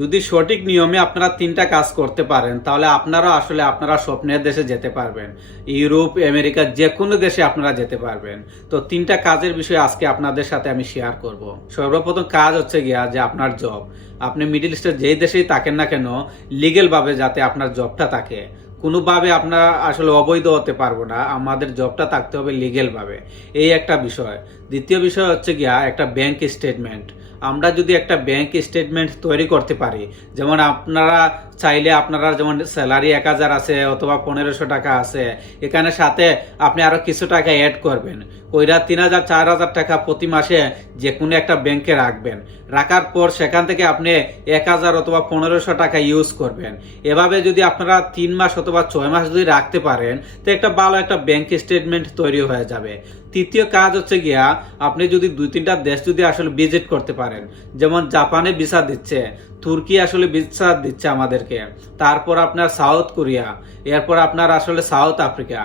যদি সঠিক নিয়মে আপনারা 3টা কাজ করতে পারেন তাহলে আপনারা স্বপ্নের দেশে যেতে পারবেন। ইউরোপ, আমেরিকা যে কোনো দেশে আপনারা যেতে পারবেন। তো 3টা কাজের বিষয়ে আজকে আপনাদের সাথে আমি শেয়ার করব। সর্বপ্রথম কাজ হচ্ছে গিয়া যে আপনার জব। আপনি মিডল ইস্টের যেই দেশেই থাকেন না কেন, লিগেল ভাবে যাতে আপনার জবটা থাকে। কোনোভাবে আপনার আসলে অবৈধ হতে পারবো না, আমাদের জবটা থাকতে হবে লিগেল ভাবে। এই একটা বিষয়। দ্বিতীয় বিষয় হচ্ছে গিয়া একটা ব্যাংক স্টেটমেন্ট। আমরা যদি একটা ব্যাংক স্টেটমেন্ট তৈরি করতে পারি, যেমন আপনারা চাইলে আপনারা যেমন স্যালারি 1000 আছে অথবা 1500 টাকা আছে, এখানে সাথে আপনি আরো কিছু টাকা অ্যাড করবেন, ওইটা 3000 4000 টাকা প্রতি মাসে যে কোনো একটা ব্যাংকে রাখবেন। রাখার পর সেখান থেকে আপনি 1000 অথবা 1500 টাকা ইউজ করবেন। এভাবে যদি আপনারা 3 মাস অথবা 6 মাস যদি রাখতে পারেন, তো একটা ভালো একটা ব্যাংক স্টেটমেন্ট তৈরি হয়ে যাবে। তৃতীয় কাজ হচ্ছে গিয়া আপনি যদি 2-3টা দেশ যদি আসলে ভিজিট করতে পারেন, যেমন জাপানে ভিসা দিচ্ছে, তুর্কি আসলে ভিসা দিচ্ছে আমাদেরকে, তারপর আপনার সাউথ কোরিয়া, এরপর আপনার আসলে সাউথ আফ্রিকা।